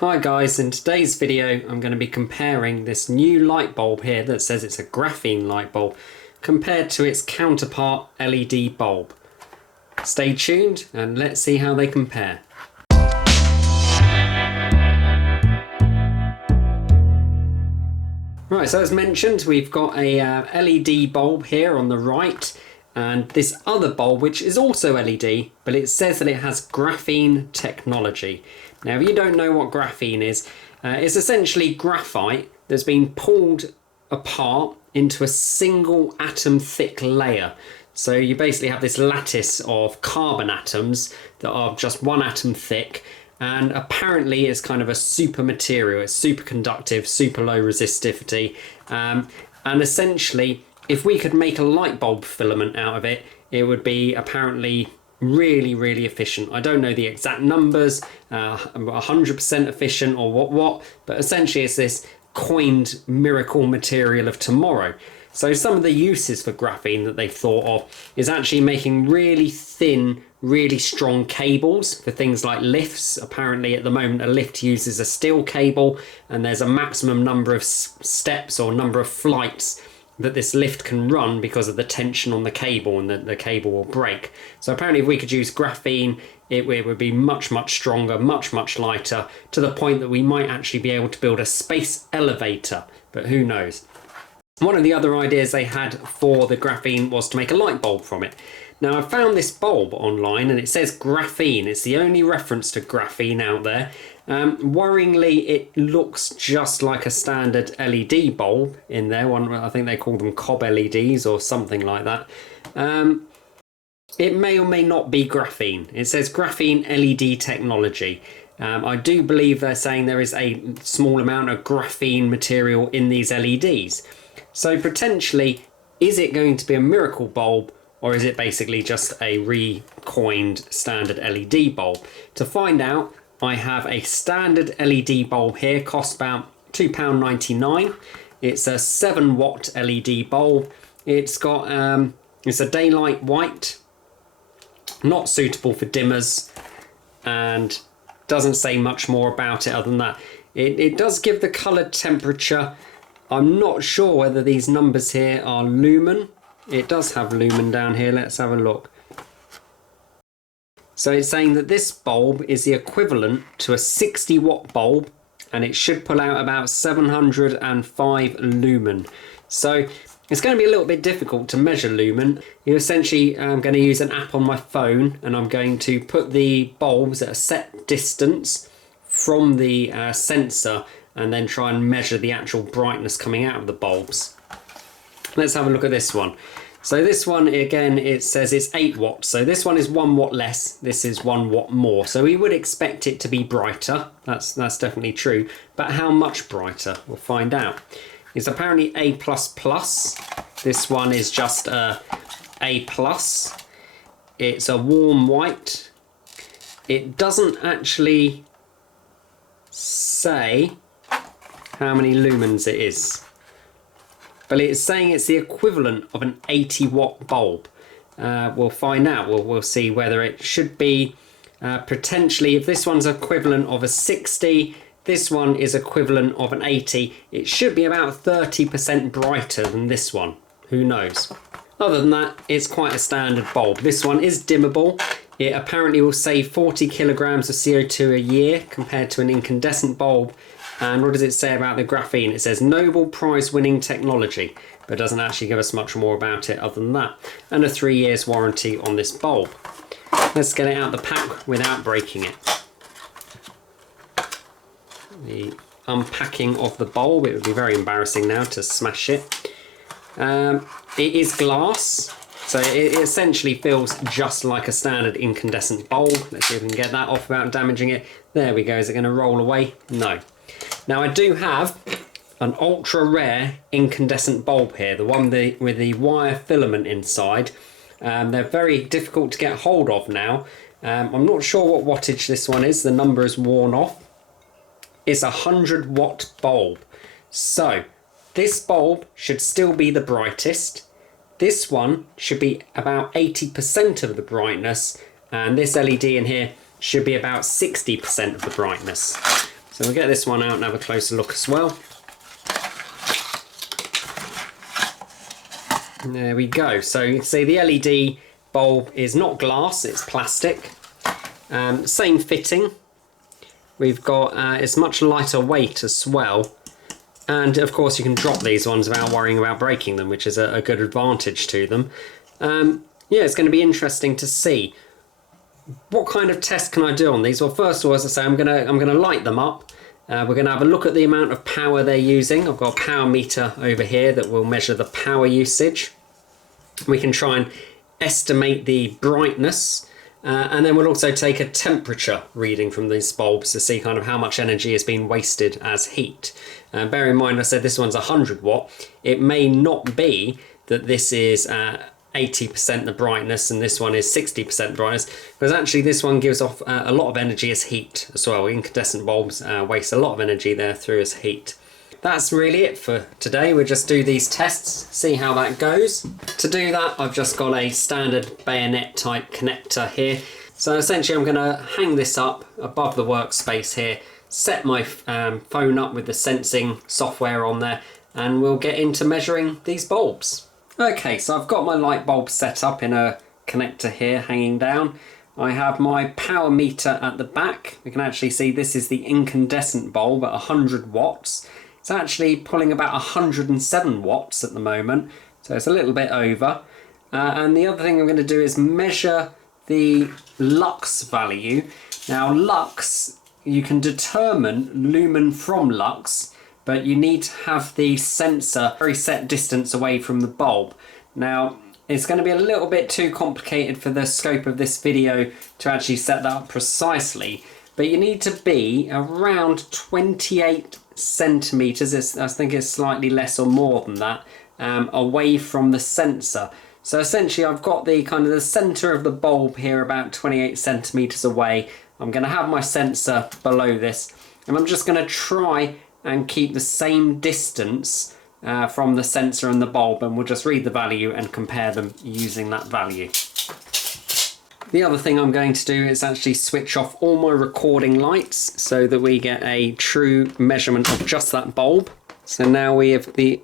Hi guys, in today's video I'm going to be comparing this new light bulb here that says it's a graphene light bulb compared to its counterpart LED bulb. Stay tuned and let's see how they compare. Right, so as mentioned, we've got a LED bulb here on the right and this other bulb which is also LED, but it says that it has graphene technology. Now if you don't know what graphene is, it's essentially graphite that's been pulled apart into a single atom thick layer. So you basically have this lattice of carbon atoms that are just one atom thick, and apparently it's kind of a super material. It's super conductive, super low resistivity, and essentially if we could make a light bulb filament out of it, it would be apparently really efficient. I don't know the exact numbers, 100% efficient or what, but essentially it's this coined miracle material of tomorrow. So some of the uses for graphene that they've thought of is actually making really thin, really strong cables for things like lifts. Apparently at the moment a lift uses a steel cable and there's a maximum number of steps or number of flights that this lift can run because of the tension on the cable, and the cable will break. So apparently if we could use graphene, it would be much stronger, much lighter, to the point that we might actually be able to build a space elevator, but who knows. One of the other ideas they had for the graphene was to make a light bulb from it. Now I found this bulb online and it says graphene. It's the only reference to graphene out there. Worryingly, it looks just like a standard LED bulb in there. I think they call them cob LEDs or something like that. It may or may not be graphene. It says Graphene LED Technology. I do believe they're saying there is a small amount of graphene material in these LEDs. So potentially, is it going to be a miracle bulb, or is it basically just a recoined standard LED bulb? To find out, I have a standard LED bulb here, costs about £2.99. It's a 7-watt LED bulb. It's got it's a daylight white, not suitable for dimmers, and doesn't say much more about it other than that. It does give the colour temperature. I'm not sure whether these numbers here are lumen. It does have lumen down here. Let's have a look. So it's saying that this bulb is the equivalent to a 60-watt bulb, and it should pull out about 705 lumen. So it's going to be a little bit difficult to measure lumen. You essentially, I'm going to use an app on my phone, and I'm going to put the bulbs at a set distance from the sensor and then try and measure the actual brightness coming out of the bulbs. Let's have a look at this one. So this one, again, it says it's 8 watts. So this one is 1 watt less. This is 1 watt more. So we would expect it to be brighter. That's definitely true. But how much brighter? We'll find out. It's apparently A++. This one is just a A+. It's a warm white. It doesn't actually say how many lumens it is, but it's saying it's the equivalent of an 80-watt bulb. We'll find out. We'll see whether it should be potentially, if this one's equivalent of a 60, this one is equivalent of an 80, it should be about 30% brighter than this one. Who knows? Other than that, it's quite a standard bulb. This one is dimmable. It apparently will save 40 kilograms of CO2 a year compared to an incandescent bulb. And what does it say about the graphene? It says Nobel Prize winning technology, but doesn't actually give us much more about it other than that. And a 3 years warranty on this bulb. Let's get it out of the pack without breaking it. The unpacking of the bulb, it would be very embarrassing now to smash it. It is glass, so it essentially feels just like a standard incandescent bulb. Let's see if we can get that off without damaging it. There we go. Is it going to roll away? No. Now I do have an ultra rare incandescent bulb here, the one with the wire filament inside. They're very difficult to get hold of now. I'm not sure what wattage this one is. The number is worn off. It's a 100-watt bulb. So this bulb should still be the brightest. This one should be about 80% of the brightness, and this LED in here should be about 60% of the brightness. So we'll get this one out and have a closer look as well. And there we go. So you can see the LED bulb is not glass, it's plastic. Same fitting. We've got, it's much lighter weight as well. And of course you can drop these ones without worrying about breaking them, which is a good advantage to them. Yeah, it's going to be interesting to see. What kind of test can I do on these? Well, first of all, as I say, I'm gonna light them up. We're going to have a look at the amount of power they're using. I've got a power meter over here that will measure the power usage. We can try and estimate the brightness, and then we'll also take a temperature reading from these bulbs to see kind of how much energy is being wasted as heat. Bear in mind, I said this one's 100 watt. It may not be that this is 80% the brightness and this one is 60% brightness, because actually this one gives off a lot of energy as heat as well. Incandescent bulbs waste a lot of energy there through as heat. That's really it for today. We'll just do these tests, see how that goes. To do that, I've just got a standard bayonet type connector here. So essentially I'm going to hang this up above the workspace here, set my phone up with the sensing software on there, and we'll get into measuring these bulbs. Okay, so I've got my light bulb set up in a connector here hanging down. I have my power meter at the back. We can actually see this is the incandescent bulb at 100 watts. It's actually pulling about 107 watts at the moment, so it's a little bit over. And the other thing I'm going to do is measure the lux value. Now lux, you can determine lumen from lux, but you need to have the sensor very set distance away from the bulb. Now, it's going to be a little bit too complicated for the scope of this video to actually set that up precisely, but you need to be around 28 centimeters, I think it's slightly less or more than that, away from the sensor. So essentially I've got the kind of the center of the bulb here about 28 centimeters away. I'm going to have my sensor below this, and I'm just going to try and keep the same distance from the sensor and the bulb, and we'll just read the value and compare them using that value. The other thing I'm going to do is actually switch off all my recording lights so that we get a true measurement of just that bulb. So now we have the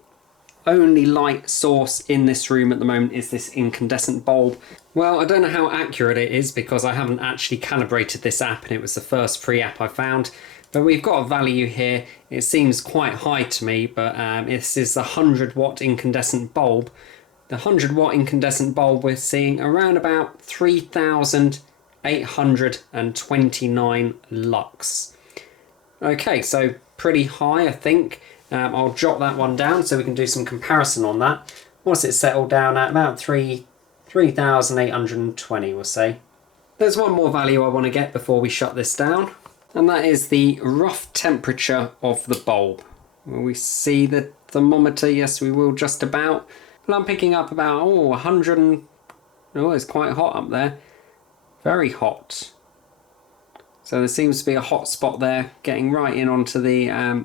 only light source in this room at the moment is this incandescent bulb. Well, I don't know how accurate it is because I haven't actually calibrated this app and it was the first free app I found. But we've got a value here. It seems quite high to me, but this is the 100 watt incandescent bulb. The 100 watt incandescent bulb we're seeing around about 3,829 lux. Okay, so pretty high, I think. I'll jot that one down so we can do some comparison on that. What's it settled down at? About 3,820, we'll say. There's one more value I want to get before we shut this down, and that is the rough temperature of the bulb. Will we see the thermometer? Yes, we will just about. Well, I'm picking up about 100 and... oh, it's quite hot up there. Very hot. So there seems to be a hot spot there, getting right in onto the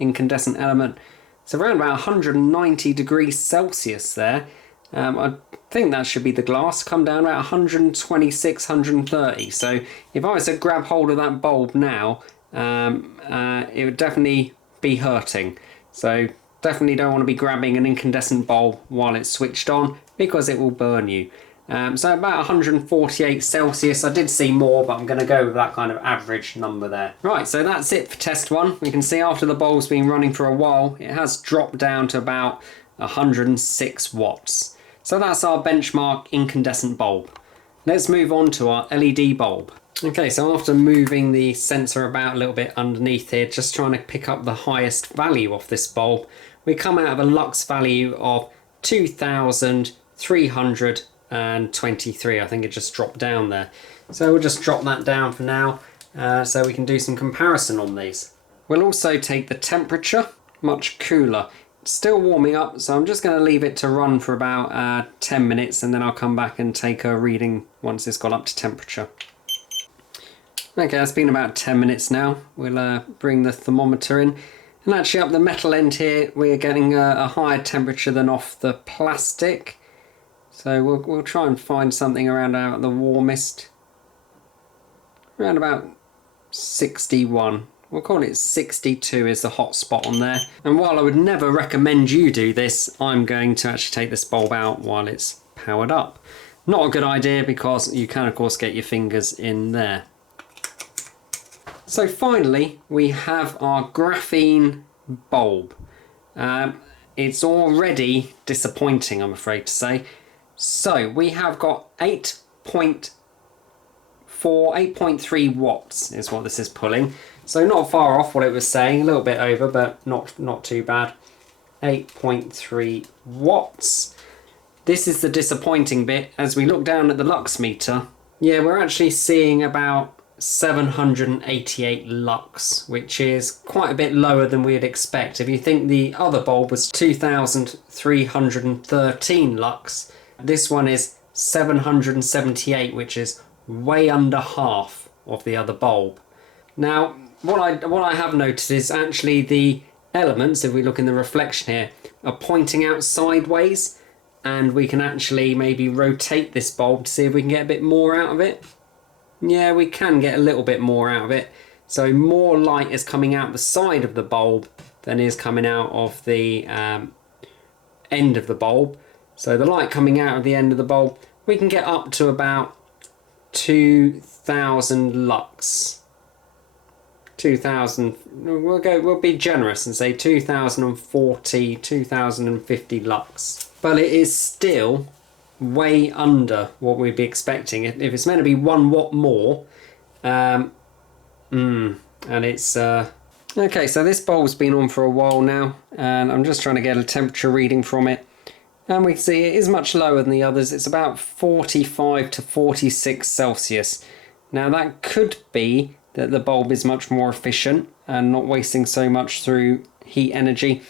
incandescent element. It's around about 190 degrees Celsius there. I think that should be the glass. Come down about 126, 130. So if I was to grab hold of that bulb now, it would definitely be hurting. So definitely don't want to be grabbing an incandescent bulb while it's switched on because it will burn you. So about 148 Celsius. I did see more, but I'm going to go with that kind of average number there. Right, so that's it for test one. We can see after the bulb's been running for a while, it has dropped down to about 106 watts. So that's our benchmark incandescent bulb. Let's move on to our LED bulb. Okay, so after moving the sensor about a little bit underneath here, just trying to pick up the highest value of this bulb, we come out of a lux value of 2,323. I think it just dropped down there. So we'll just drop that down for now so we can do some comparison on these. We'll also take the temperature, much cooler. It's still warming up, so I'm just going to leave it to run for about 10 minutes and then I'll come back and take a reading once it's got up to temperature. Okay, it's been about 10 minutes now. We'll bring the thermometer in. And actually up the metal end here, we're getting a higher temperature than off the plastic. So we'll try and find something around the warmest. Around about 61. we'll call it 62 is the hot spot on there. And while I would never recommend you do this, I'm going to actually take this bulb out while it's powered up. Not a good idea because you can of course get your fingers in there. So finally we have our graphene bulb. It's already disappointing, I'm afraid to say. So we have got 8.3 watts is what this is pulling. So not far off what it was saying, a little bit over, but not too bad. 8.3 watts. This is the disappointing bit. As we look down at the lux meter, yeah, we're actually seeing about 788 lux, which is quite a bit lower than we'd expect. If you think the other bulb was 2313 lux, this one is 778, which is way under half of the other bulb. Now, what I have noticed is actually the elements, if we look in the reflection here, are pointing out sideways, and we can actually maybe rotate this bulb to see if we can get a bit more out of it. Yeah, we can get a little bit more out of it. So more light is coming out the side of the bulb than is coming out of the end of the bulb. So the light coming out of the end of the bulb, we can get up to about 2000 lux. 2000, we'll be generous and say 2040, 2050 lux. But it is still way under what we'd be expecting. If it's meant to be 1 watt more, and it's okay, so this bulb's been on for a while now, and I'm just trying to get a temperature reading from it, and we can see it is much lower than the others. It's about 45 to 46 Celsius. Now that could be that the bulb is much more efficient and not wasting so much through heat energy,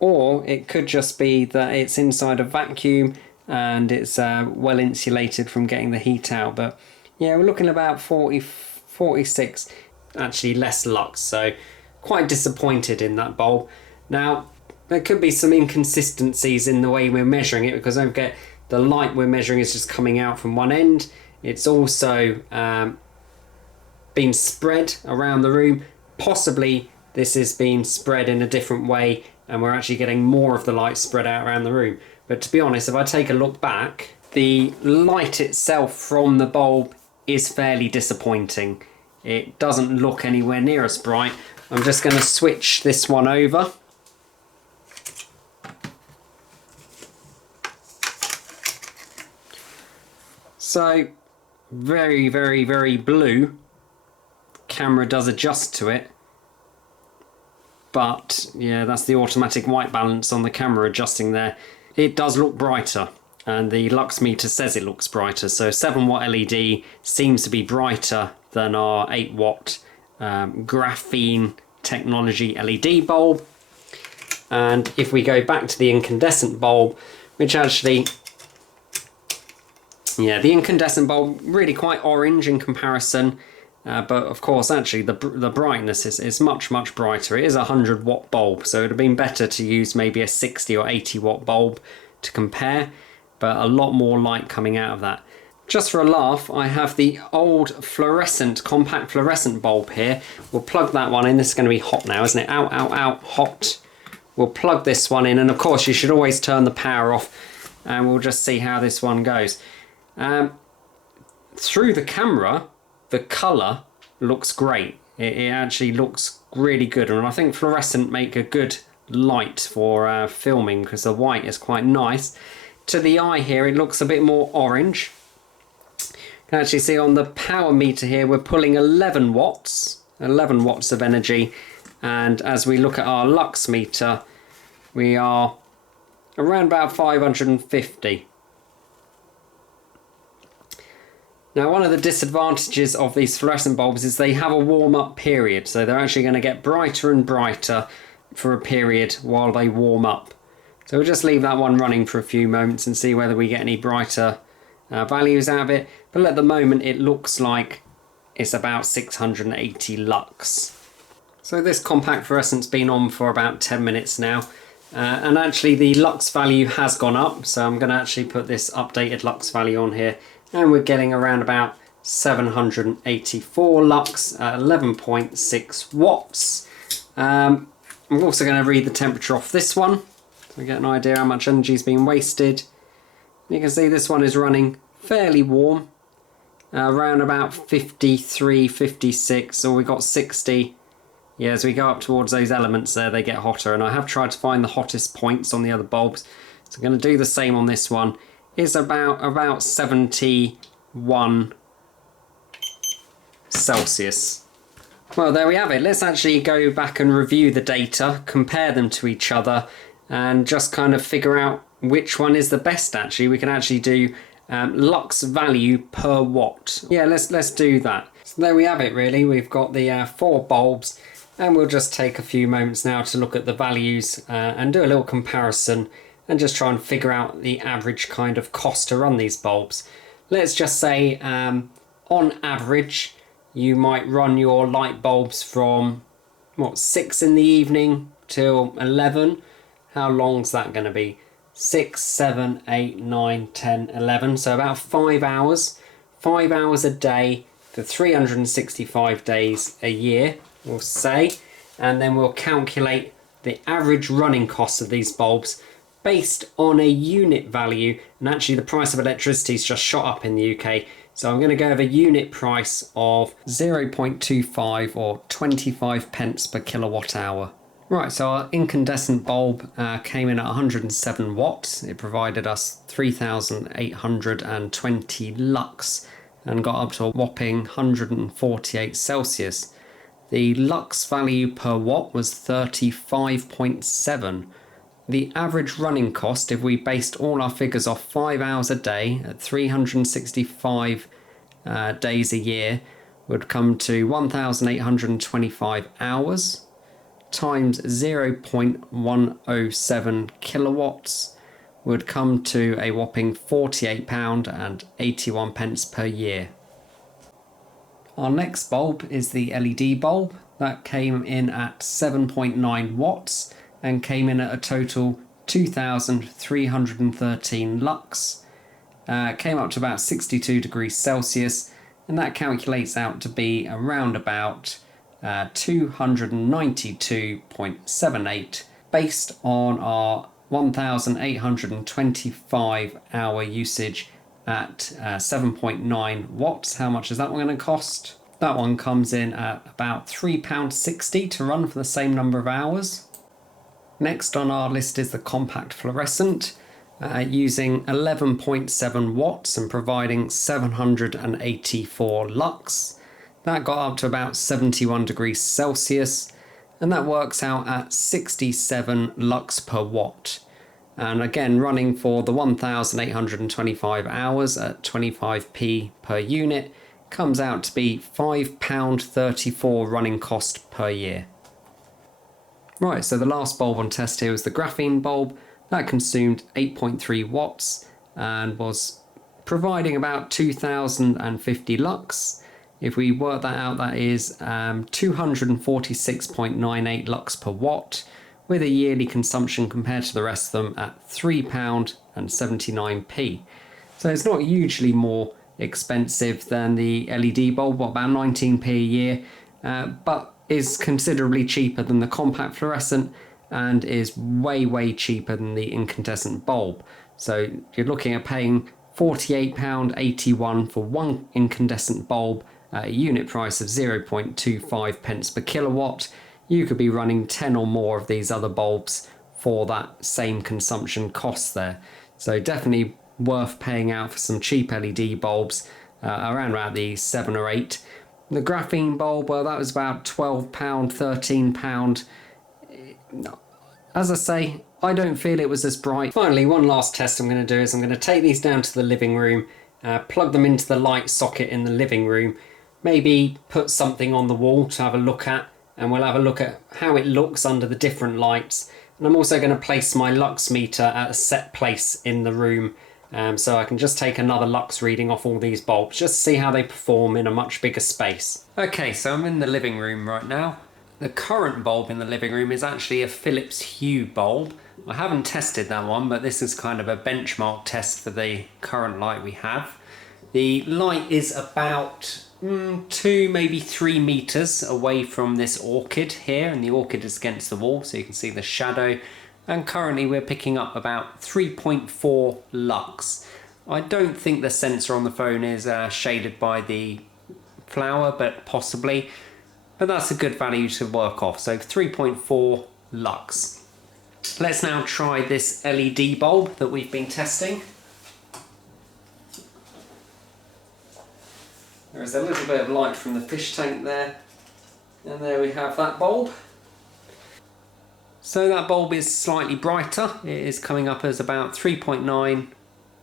or it could just be that it's inside a vacuum and it's well insulated from getting the heat out. But yeah, we're looking about 40, 46, actually less lux, so quite disappointed in that bulb. Now there could be some inconsistencies in the way we're measuring it, because don't forget the light we're measuring is just coming out from one end. It's also been spread around the room. Possibly this is being spread in a different way and we're actually getting more of the light spread out around the room. But to be honest, if I take a look back, the light itself from the bulb is fairly disappointing. It doesn't look anywhere near as bright. I'm just going to switch this one over. So very, very, very blue. Camera does adjust to it. But yeah, that's the automatic white balance on the camera adjusting there. It does look brighter, and the lux meter says it looks brighter. So 7 watt LED seems to be brighter than our 8 watt Graphene Technology LED bulb. And if we go back to the incandescent bulb, which actually, yeah, the incandescent bulb really quite orange in comparison. But of course, actually, the brightness is much, much brighter. It is a 100 watt bulb, so it would have been better to use maybe a 60 or 80 watt bulb to compare, but a lot more light coming out of that. Just for a laugh, I have the old fluorescent, compact fluorescent bulb here. We'll plug that one in. This is going to be hot now, isn't it? Out, out, out, hot. We'll plug this one in, and of course, you should always turn the power off, and we'll just see how this one goes. Through the camera, the colour looks great. It actually looks really good, and I think fluorescent make a good light for filming because the white is quite nice. To the eye here, it looks a bit more orange. You can actually see on the power meter here, we're pulling 11 watts of energy, and as we look at our lux meter, we are around about 550. Now, one of the disadvantages of these fluorescent bulbs is they have a warm-up period, so they're actually going to get brighter and brighter for a period while they warm up. So we'll just leave that one running for a few moments and see whether we get any brighter values out of it. But at the moment, it looks like it's about 680 lux. So this compact fluorescent's been on for about 10 minutes now. And actually, the lux value has gone up, so I'm going to actually put this updated lux value on here. And we're getting around about 784 lux at 11.6 watts. I'm also going to read the temperature off this one, so we get an idea how much energy is being wasted. You can see this one is running fairly warm, around about 53, 56, or we got 60. Yeah, as we go up towards those elements there, they get hotter, and I have tried to find the hottest points on the other bulbs, so I'm going to do the same on this one. It's about 71 Celsius. Well, there we have it. Let's actually go back and review the data, compare them to each other, and just kind of figure out which one is the best. Actually, we can actually do lux value per watt. Yeah, let's do that. So there we have it. Really, we've got the 4 bulbs, and we'll just take a few moments now to look at the values and do a little comparison and just try and figure out the average kind of cost to run these bulbs. Let's just say on average you might run your light bulbs from 6 in the evening till 11. How long's that going to be? 6, 7, 8, 9, 10, 11. So about 5 hours. 5 hours a day for 365 days a year, we'll say. And then we'll calculate the average running cost of these bulbs based on a unit value. And actually the price of electricity has just shot up in the UK. So I'm going to go with a unit price of 0.25 or 25 pence per kilowatt hour. Right, so our incandescent bulb came in at 107 watts. It provided us 3,820 lux and got up to a whopping 148 Celsius. The lux value per watt was 35.7. The average running cost, if we based all our figures off 5 hours a day at 365 days a year, would come to 1,825 hours times 0.107 kilowatts would come to a whopping £48.81 per year. Our next bulb is the LED bulb. That came in at 7.9 watts and came in at a total 2,313 lux. Came up to about 62 degrees Celsius, and that calculates out to be around about 292.78 based on our 1,825 hour usage at 7.9 watts. How much is that one going to cost? That one comes in at about £3.60 to run for the same number of hours. Next on our list is the compact fluorescent, using 11.7 watts and providing 784 lux. That got up to about 71 degrees Celsius, and that works out at 67 lux per watt. And again, running for the 1,825 hours at 25p per unit comes out to be £5.34 running cost per year. Right, so the last bulb on test here was the graphene bulb. That consumed 8.3 watts and was providing about 2,050 lux. If we work that out, that is 246.98 lux per watt, with a yearly consumption compared to the rest of them at £3.79. So it's not hugely more expensive than the LED bulb, about 19p a year, but is considerably cheaper than the compact fluorescent and is way cheaper than the incandescent bulb. So you're looking at paying £48.81 for one incandescent bulb at a unit price of 0.25 pence per kilowatt. You could be running 10 or more of these other bulbs for that same consumption cost there. So definitely worth paying out for some cheap LED bulbs, around about the 7 or 8. The graphene bulb, well, that was about £12, £13. As I say, I don't feel it was as bright. Finally, one last test I'm going to do is I'm going to take these down to the living room, plug them into the light socket in the living room, maybe put something on the wall to have a look at, and we'll have a look at how it looks under the different lights. And I'm also going to place my lux meter at a set place in the room, so I can just take another lux reading off all these bulbs just to see how they perform in a much bigger space. Okay, so I'm in the living room right now. The current bulb in the living room is actually a Philips Hue bulb. I haven't tested that one, but this is kind of a benchmark test for the current light we have. The light is about 2, maybe 3 meters away from this orchid here, and the orchid is against the wall, so you can see the shadow. And currently we're picking up about 3.4 lux. I don't think the sensor on the phone is shaded by the flower, but possibly. But that's a good value to work off, so 3.4 lux. Let's now try this LED bulb that we've been testing. There's a little bit of light from the fish tank there, and there we have that bulb. So that bulb is slightly brighter. It is coming up as about 3.9,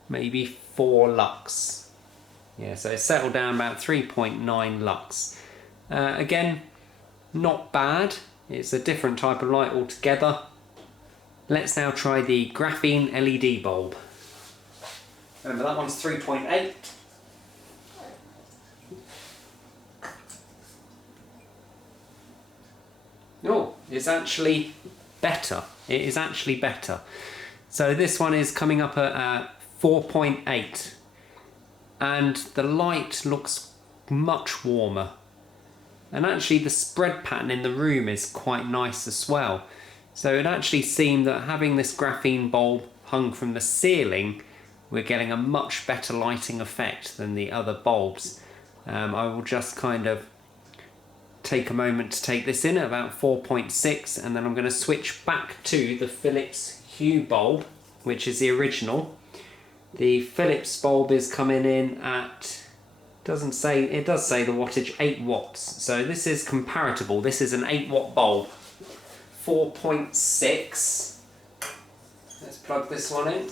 maybe 4 lux. Yeah, so it's settled down about 3.9 lux. Again, not bad. It's a different type of light altogether. Let's now try the graphene LED bulb. Remember, that one's 3.8. Oh, it's actually better. It is actually better. So this one is coming up at 4.8, and the light looks much warmer. And actually the spread pattern in the room is quite nice as well. So it actually seemed that having this graphene bulb hung from the ceiling, we're getting a much better lighting effect than the other bulbs. I will just kind of take a moment to take this in at about 4.6, and then I'm going to switch back to the Philips Hue bulb, which is the original. The Philips bulb is coming in at, it does say the wattage, 8 watts. So this is comparable. This is an 8 watt bulb. 4.6. Let's plug this one in.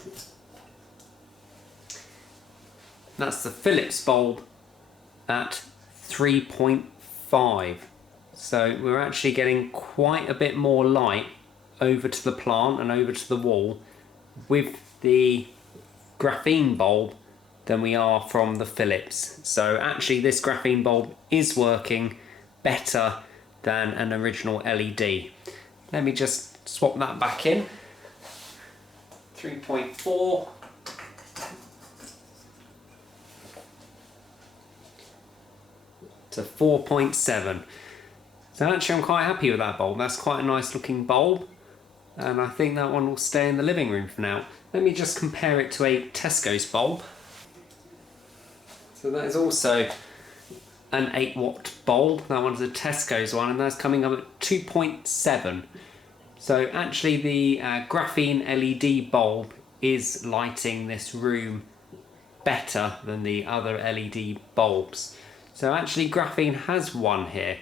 That's the Philips bulb at 3.5. So we're actually getting quite a bit more light over to the plant and over to the wall with the graphene bulb than we are from the Philips. So actually this graphene bulb is working better than an original LED. Let me just swap that back in. 3.4. To 4.7. So actually I'm quite happy with that bulb. That's quite a nice looking bulb, and I think that one will stay in the living room for now. Let me just compare it to a Tesco's bulb. So that is also an 8 watt bulb. That one's a Tesco's one, and that's coming up at 2.7. So actually the graphene LED bulb is lighting this room better than the other LED bulbs. So actually graphene has won here.